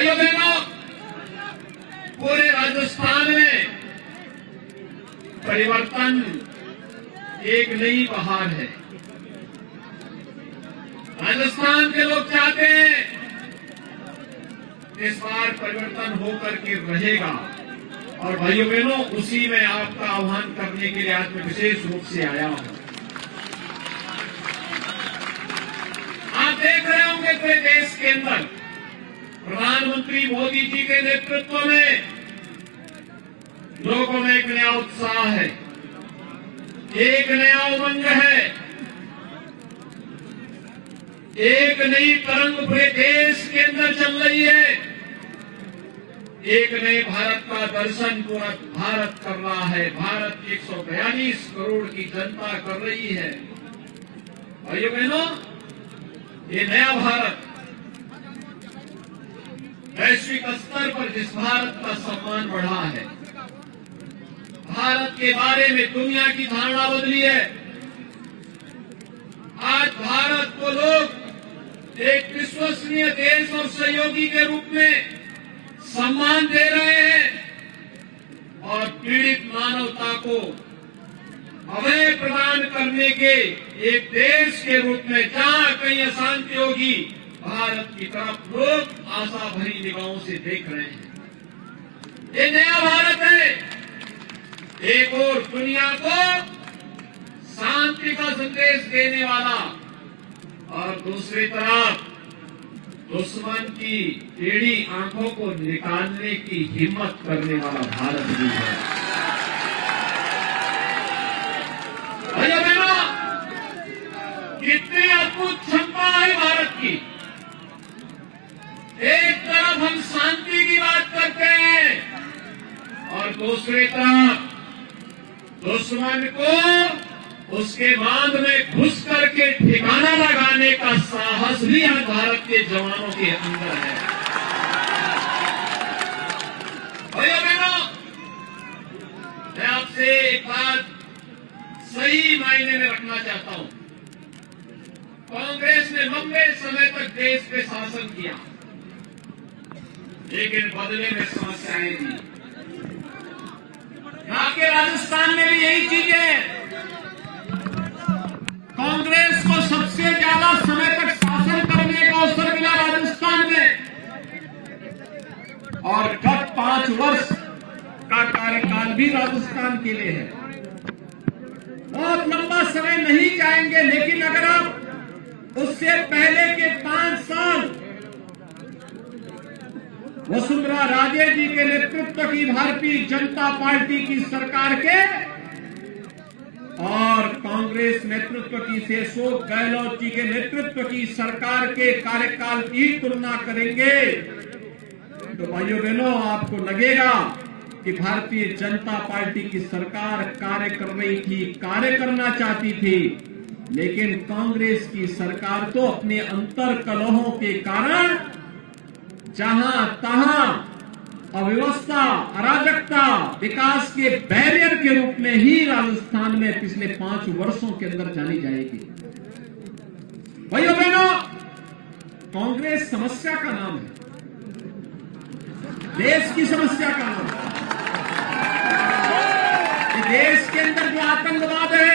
भाइयों बहनों, पूरे राजस्थान में परिवर्तन एक नई बहार है। राजस्थान के लोग चाहते हैं इस बार परिवर्तन होकर के रहेगा। और भाइयों बहनों, उसी में आपका आह्वान करने के लिए आज मैं विशेष रूप से आया हूं। आप देख रहे होंगे पूरे देश के अंदर प्रधानमंत्री मोदी जी के नेतृत्व में लोगों में एक नया उत्साह है, एक नया उमंग है, एक नई तरंग पूरे देश के अंदर चल रही है। एक नए भारत का दर्शन पूरा भारत कर रहा है। भारत की 142 करोड़ की जनता कर रही है। भाइयों बहनों, ये नया भारत वैश्विक स्तर पर जिस भारत का सम्मान बढ़ा है, भारत के बारे में दुनिया की धारणा बदली है। आज भारत को लोग एक विश्वसनीय देश और सहयोगी के रूप में सम्मान दे रहे हैं और पीड़ित मानवता को अभय प्रदान करने के एक देश के रूप में जहां कहीं अशांति होगी, भारत की तरफ लोग आशा भरी निगाहों से देख रहे हैं। ये नया भारत है। एक और दुनिया को शांति का संदेश देने वाला और दूसरी तरफ दुश्मन की टेढ़ी आंखों को निकालने की हिम्मत करने वाला भारत भी है। भाइयों बहनों, कितनी अद्भुत क्षमता है भारत की। एक तरफ हम शांति की बात करते हैं और दूसरी तरफ दुश्मन को उसके बांध में घुस करके ठिकाना लगाने का साहस भी आज भारत के जवानों के अंदर है। भाइयों बहनों, मैं आपसे एक बात सही मायने में रखना चाहता हूं। कांग्रेस ने लंबे समय तक देश पे शासन किया, लेकिन बदले में समस्याएं दी। यहाँ के राजस्थान में भी यही चीज है। कांग्रेस को सबसे ज्यादा समय तक शासन करने का अवसर मिला राजस्थान में, और गत 5 वर्ष का कार्यकाल भी राजस्थान के लिए है। बहुत लंबा समय नहीं जाएंगे, लेकिन अगर आप उससे पहले के 5 साल वसुंधरा राजे जी के नेतृत्व की भारतीय जनता पार्टी की सरकार के और कांग्रेस नेतृत्व की से अशोक गहलोत जी के नेतृत्व की सरकार के कार्यकाल की तुलना करेंगे तो भाइयों बहनों, आपको लगेगा कि भारतीय जनता पार्टी की सरकार कार्य कर रही थी, कार्य करना चाहती थी। लेकिन कांग्रेस की सरकार तो अपने अंतर कलहों के कारण जहां तहां अव्यवस्था, अराजकता, विकास के बैरियर के रूप में ही राजस्थान में पिछले 5 वर्षों के अंदर जानी जाएगी। भाइयों बहनों, कांग्रेस समस्या का नाम है, देश की समस्या का नाम है। देश के अंदर जो आतंकवाद है,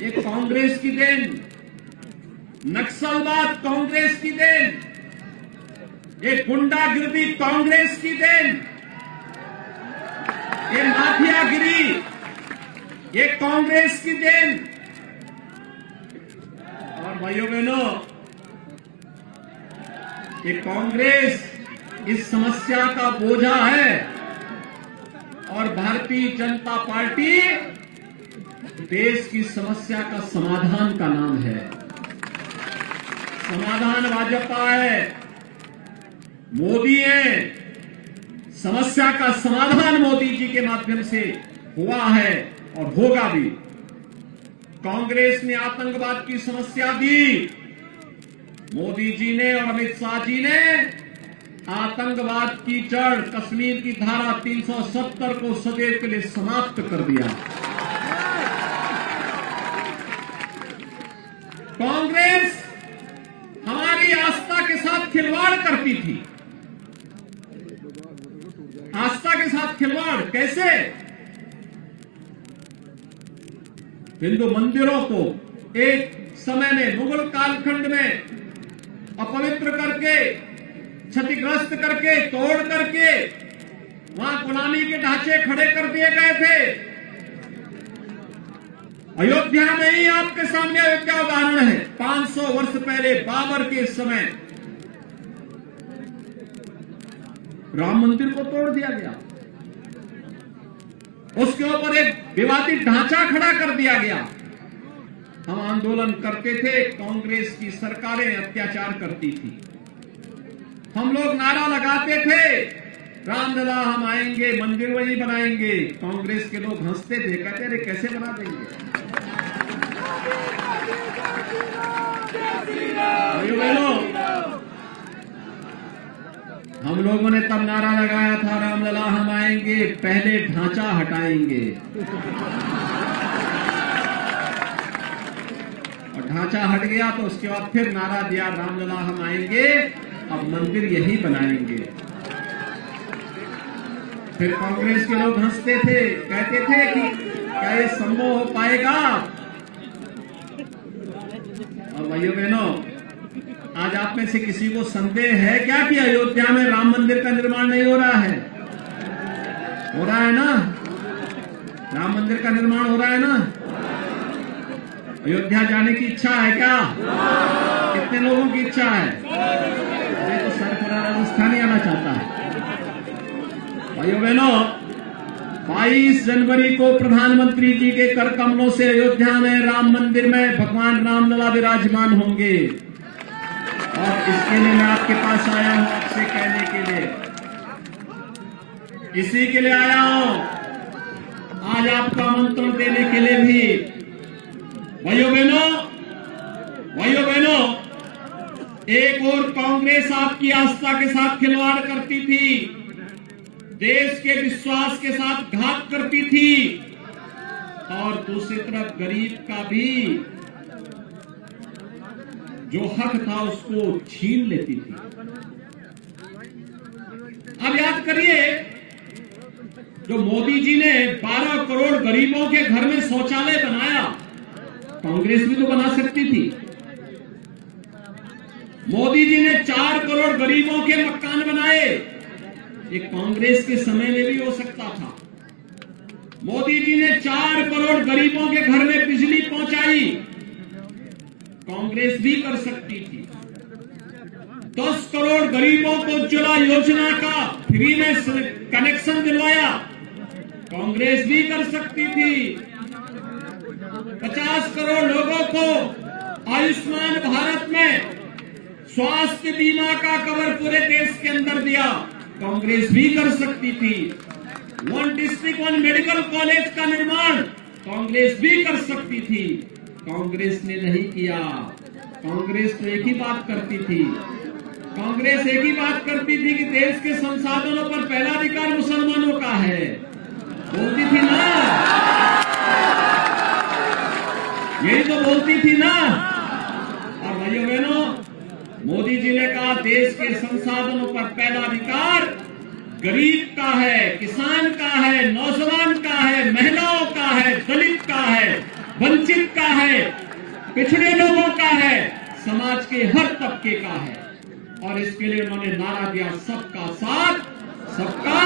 ये कांग्रेस की देन, नक्सलवाद कांग्रेस की देन, ये गुंडागिरी कांग्रेस की देन, ये माफियागिरी ये कांग्रेस की देन। और भाइयों बहनों, ये कांग्रेस इस समस्या का बोझा है और भारतीय जनता पार्टी देश की समस्या का समाधान का नाम है। समाधान भाजपा है, मोदी है। समस्या का समाधान मोदी जी के माध्यम से हुआ है और होगा भी। कांग्रेस ने आतंकवाद की समस्या दी, मोदी जी ने और अमित शाह जी ने आतंकवाद की जड़ कश्मीर की धारा 370 को सदैव के लिए समाप्त कर दिया। कांग्रेस हमारी आस्था के साथ खिलवाड़ करती थी, आस्था के साथ खिलवाड़ कैसे? हिंदू मंदिरों को एक समय में मुगल कालखंड में अपवित्र करके, क्षतिग्रस्त करके, तोड़ करके वहां गुलामी के ढांचे खड़े कर दिए गए थे। अयोध्या में ही आपके सामने अयोध्या उदाहरण है। 500 वर्ष पहले बाबर के समय राम मंदिर को तोड़ दिया गया, उसके ऊपर एक विवादित ढांचा खड़ा कर दिया गया। हम आंदोलन करते थे, कांग्रेस की सरकारें अत्याचार करती थी। हम लोग नारा लगाते थे, रामलला हम आएंगे, मंदिर वही बनाएंगे। कांग्रेस के लोग हंसते थे, कहते अरे कैसे बना देंगे। बहनों, हम लोगों ने तब नारा लगाया था, रामलला हम आएंगे, पहले ढांचा हटाएंगे। और ढांचा हट गया तो उसके बाद फिर नारा दिया, रामलला हम आएंगे, अब मंदिर यही बनाएंगे। फिर कांग्रेस के लोग हंसते थे, कहते थे कि क्या ये संभव हो पाएगा। और भाइयों बहनों, आज आप में से किसी को संदेह है क्या कि अयोध्या में राम मंदिर का निर्माण नहीं हो रहा है? हो रहा है ना? राम मंदिर का निर्माण हो रहा है ना? अयोध्या जाने की इच्छा है क्या? कितने लोगों की इच्छा है? अरे तो सरफराज राजस्थान ही आना चाहता है। भाइयों बहनों, 22 जनवरी को प्रधानमंत्री जी के कर कमलों से अयोध्या में राम मंदिर में भगवान रामलला विराजमान होंगे। और इसके लिए मैं आपके पास आया हूं, आपसे कहने के लिए, इसी के लिए आया हूं, आज आपको आमंत्रण देने के लिए भी। भाइयों बहनों, एक और कांग्रेस आपकी आस्था के साथ खिलवाड़ करती थी, देश के विश्वास के साथ घात करती थी, और दूसरी तरफ गरीब का भी जो हक था उसको छीन लेती थी। अब याद करिए, जो मोदी जी ने 12 करोड़ गरीबों के घर में शौचालय बनाया, कांग्रेस भी तो बना सकती थी। मोदी जी ने 4 करोड़ गरीबों के मकान बनाए, ये कांग्रेस के समय में भी हो सकता था। मोदी जी ने 4 करोड़ गरीबों के घर में बिजली पहुंचाई, कांग्रेस भी कर सकती थी। 10 करोड़ गरीबों को उज्ज्वला योजना का फ्री में कनेक्शन दिलवाया, कांग्रेस भी कर सकती थी। 50 करोड़ लोगों को आयुष्मान भारत में स्वास्थ्य बीमा का कवर पूरे देश के अंदर दिया, कांग्रेस भी कर सकती थी। 1 डिस्ट्रिक्ट 1 मेडिकल कॉलेज का निर्माण कांग्रेस भी कर सकती थी, कांग्रेस ने नहीं किया। कांग्रेस तो एक ही बात करती थी, कांग्रेस एक ही बात करती थी कि देश के संसाधनों पर पहला अधिकार मुसलमानों का है, बोलती थी ना, यही तो बोलती थी ना। और भाइयों बहनों, मोदी जी ने कहा देश के संसाधनों पर पहला अधिकार गरीब का है, किसान का है, नौजवान का है, महिलाओं का है, दलित का है, वंचित का है, पिछड़े लोगों का है, समाज के हर तबके का है। और इसके लिए उन्होंने नारा दिया, सबका साथ, सबका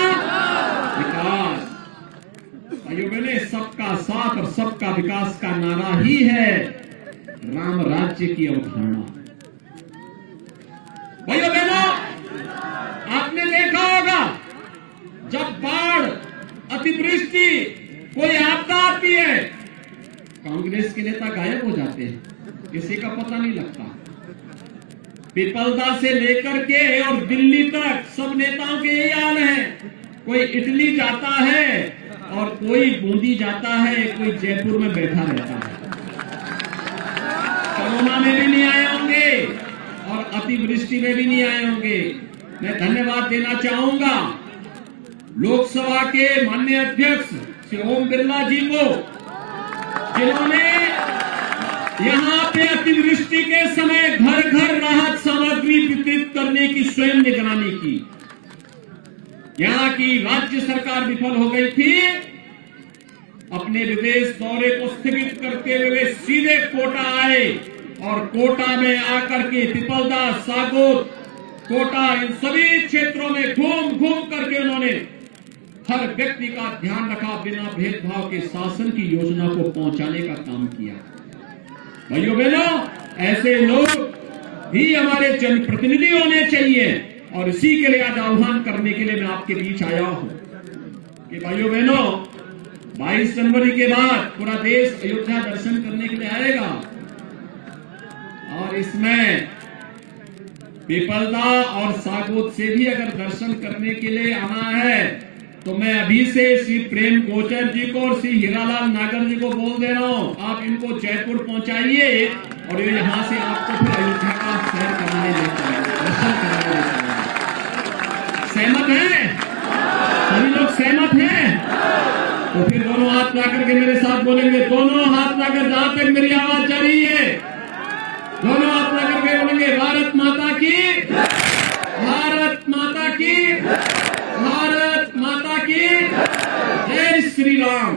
विकास। भाइयों बहनों, सबका साथ और सबका विकास का नारा ही है राम राज्य की अवधारणा। भाइयों बहनों, आपने देखा होगा जब बाढ़, अतिवृष्टि, कोई आपदा आती है, कांग्रेस के नेता गायब हो जाते हैं, किसी का पता नहीं लगता। पिपलदा से लेकर के और दिल्ली तक सब नेताओं के यही हाल है। कोई इटली जाता है और कोई बूंदी जाता है, कोई जयपुर में बैठा रहता है। कोरोना में भी नहीं आए होंगे और अतिवृष्टि में भी नहीं आए होंगे। मैं धन्यवाद देना चाहूंगा लोकसभा के माननीय अध्यक्ष श्री ओम बिरला जी को, जिन्होंने यहां पे अतिवृष्टि के समय घर घर राहत सामग्री वितरित करने की स्वयं निगरानी की। यहाँ की राज्य सरकार विफल हो गई थी। अपने विदेश दौरे को स्थगित करते हुए सीधे कोटा आए और कोटा में आकर के पिपलदा, सागोत, कोटा, इन सभी क्षेत्रों में घूम घूम करके उन्होंने हर व्यक्ति का ध्यान रखा, बिना भेदभाव के शासन की योजना को पहुंचाने का काम किया। भाइयों बहनों, ऐसे लोग भी हमारे जनप्रतिनिधि होने चाहिए और इसी के लिए आज आह्वान करने के लिए मैं आपके बीच आया हूं कि भाइयों बहनों, 22 जनवरी के बाद पूरा देश अयोध्या दर्शन करने के लिए आएगा और इसमें पिपलदा और सागोत से भी अगर दर्शन करने के लिए आना है तो मैं अभी से श्री प्रेम कोचर जी को और श्री हीरालाल नागर जी को बोल दे रहा हूं, आप इनको जयपुर पहुंचाइए और ये यहां से आपको फिर अयोध्या का सैर कराने ले चलेंगे, दर्शन कराने ले चलेंगे। सहमत हैं? सभी लोग सहमत हैं? तो फिर दोनों हाथ ला करके मेरे साथ बोलेंगे, दोनों हाथ लाकर, जहां तक मेरी आवाज जा रही है, दोनों हाथ ला करके बोलेंगे, भारत माता की, भारत माता की, भारत माता की, जय श्री राम।